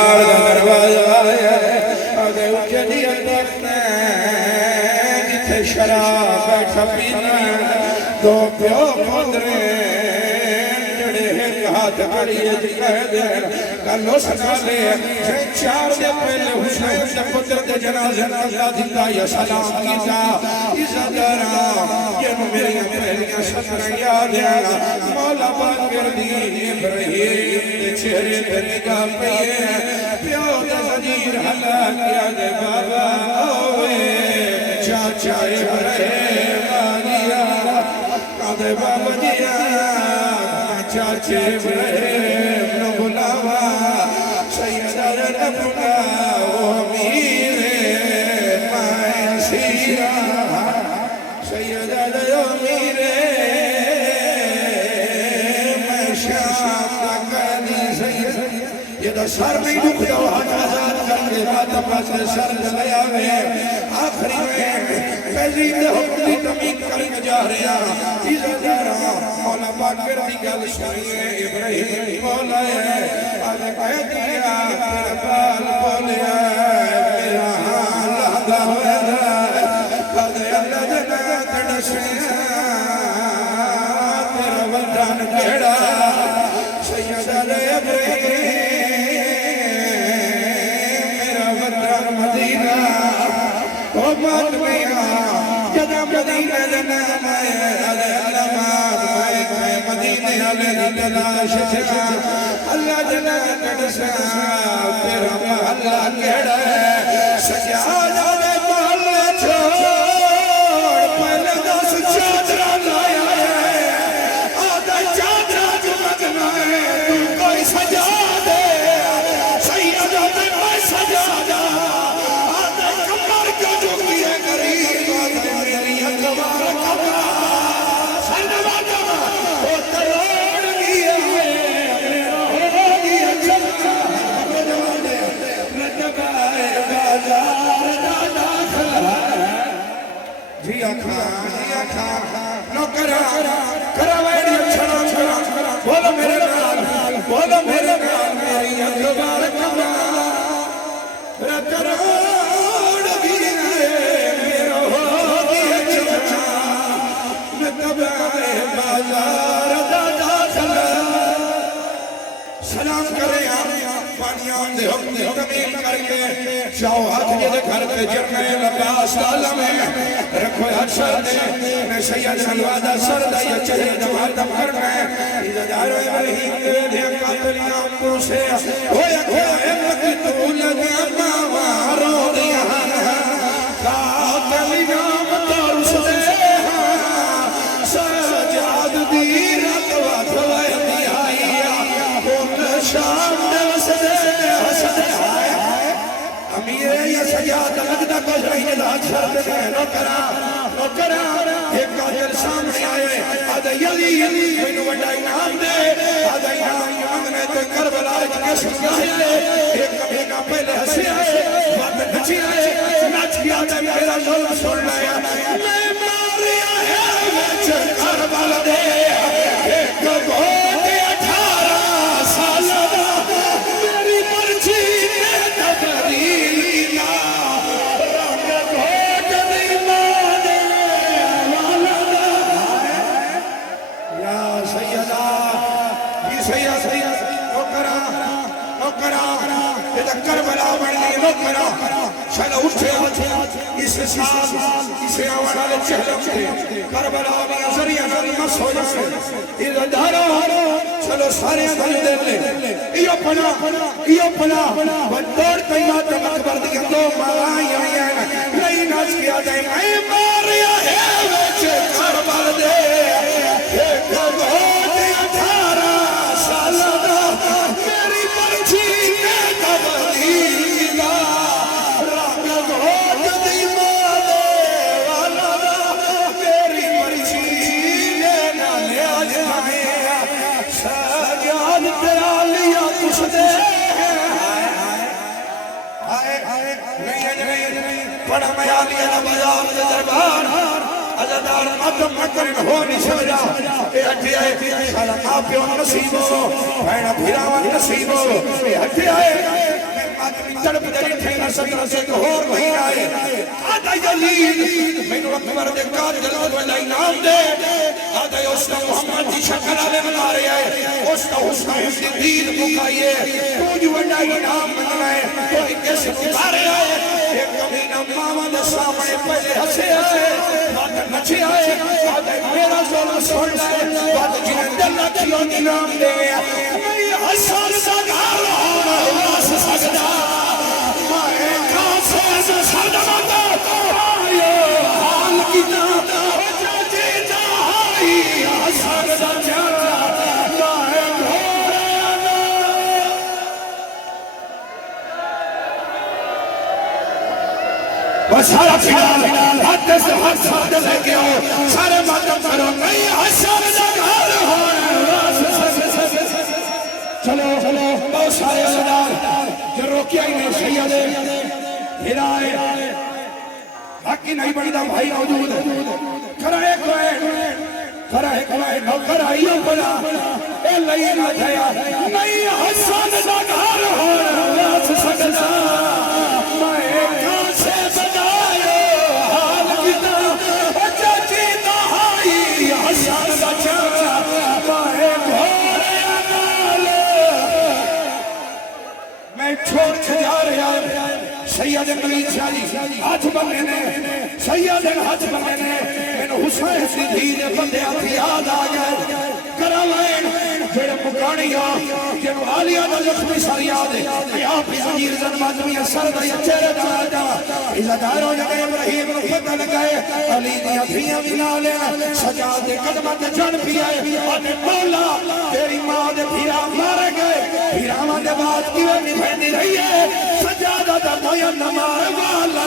सरकार दा दरवाजा है अगे उठे दी अंदर जिथे शराब बैठा पीना दो प्यो पुत्रे हाथ कड़िए कह दे कलो सकाले चार दे पहले हुसैन दे पुत्र दे जनाजे दा दिता या सलाम कीता इज़दरा ये मेरी पहलियां सतर याद है मौला बाकर दी इब्राहिम दे चेहरे पे निगाह पई प्यो दा वजीर हला किया दे बाबा ओए चाचा इब्राहिम आ गया कादे बाबा जी चाचे इब्राहिम नो बुलावा सैयदा ने बुलाओ मीरे मायसीरा सैयदा ने मीरे मैं शाम कदी सैयद ये तो सर नहीं दुखदा हाथ आजाद करके बात पास सर चलाया में आखिरी में पहली दे हुक्म दी तमीम करके जा रहा इज़दरा मौला बाकर दी गल सुनिए इब्राहिम मौला है आज कह दिया मेरा बाल बोलिया मेरा हाल लहदा होया कद अल्लाह जना तड़सनिया तेरा वतन केड़ा सैयदा इब्राहिम मेरा वतन मदीना ओ बात में जदा मदीना जना मदीने वाले तलाश अल्लाह जना कड़सा तेरा महल्ला केड़ा सजादा दे महल्ला छोड़ पहले दस चादरा लाया है आधा चादरा चमकना है तू कोई सजा दे सैयदा दे मैं सजा दा आधा कमर क्यों झुकी है गरीब मेरी अखबार कमर बोलो मेरे नाल मेरी अखबार कमा करोड़ भी मेरो हो गया मैं कबाए बाजार दादा सलाम करे पानियां दे हुक्म तमीम करके जाओ हाथ जे घर पे जरनैल अब्बास आलम रखो अक्षर दे मैं सैयद अलवादा सर दा ये चाहिए जमात करना है इज़दार इब्राहिम दे कातलियां को से होया होया तू लगा मारो दिया कातलियां तरस दे सजाद दी रात वाथवाए दिया ओ शाम लगता कुछ नहीं नौकरा एक काजल सामने आए आधा यली मैनू बड़ा इनाम दे आधा इनाम मंगने तो करबला के सुनाए एक महीना पहले हंसे आए बात नची आए नाच गया था मेरा लोग सुन लाया मैं मारिया है विच करबला दे एक गोद 18 साल दा मेरी मर्जी ने तबदीला करबला बढ़ने नौकरा चलो उठे इस साल इसे आवाज़ चलो करबला में जरिया मस हो जाए इधर धारो चलो सारे धन दे ले यो पना बंदर तैयार तक कर दिया तो माया नहीं नाच किया जाए मैं मारिया है विच करबला दे एक गोद 18 साल दा मेरी मर्जी ने तबदीला रंग गोद दी माले वाला मेरी मर्जी ने ना लिया जाए सजाद तेरा लिया कुछ दे नहीं पढ़ मैं आ लिया ना बाजार दरबार अज़दार मदम मकरन हो नहीं समझा ए हटे आए साला मां प्यो नसीबो भैन भिरावन नसीबो ए हटे आए आदमी तड़प जाई थे ना सकरा से होर वही आए आदा यलील मैनू अकबर दे कातिल वाला इनाम दे आदा उस्ता मोहम्मद दी शक्ल वाले बना रहे है उस्ता हुसैन दी दीन मुकाइए तू जो बड़ा इनाम मंगना है तो कैसे मारे आए एक कमीना मामा दे सामने पहले हंसे हंसे बात नचे आए आदा मेरा जोर सुन ले बात जिन्हें दिल रखियो इनाम दे मैं हसन दा घर होना सकदा मैं कासे सदा मत आयो हाल किना जे जाई हसन दा चेहरा मैं घोड़े वो सारा फिलहाल हाथ से हाथ साथ लेके आओ सारे मातम करो नहीं हसन दा घर होना चलो चलो बहुत सारे सरदार जो रोकिया ही नहीं सैयद फिर आए बाकी नहीं बनता भाई मौजूद कराए कराए नौकर आइयो बना ए लई ना थया नहीं हसन दा घर होना सकदा मैं कासे बजायो हाल किना चाची दा हाई हसन दा चेहरा मैं घोड़े मैं छोड़ के जा रहा सैयद अली शाही हाथ बंदे ने सैयद हाथ बंदे ने मैंने हुसैन दी धी दे बंदे याद आ गए करा लैन जेड़े मुकानिया जेनु आलिया दा लक्ष्मी सर याद है आप वजीर जन्माजमी सर दा चेहरे दा जा इज़ादारो जने इब्राहिम नु पता लगाए अली दी अखियां भी नाल सजा दे कदमां ते जन पिए और मौला तेरी मां दे फिरा मारे गए फिरावां दे बात किवें निभैंदी रही है सजादा दा मोया न मार वाला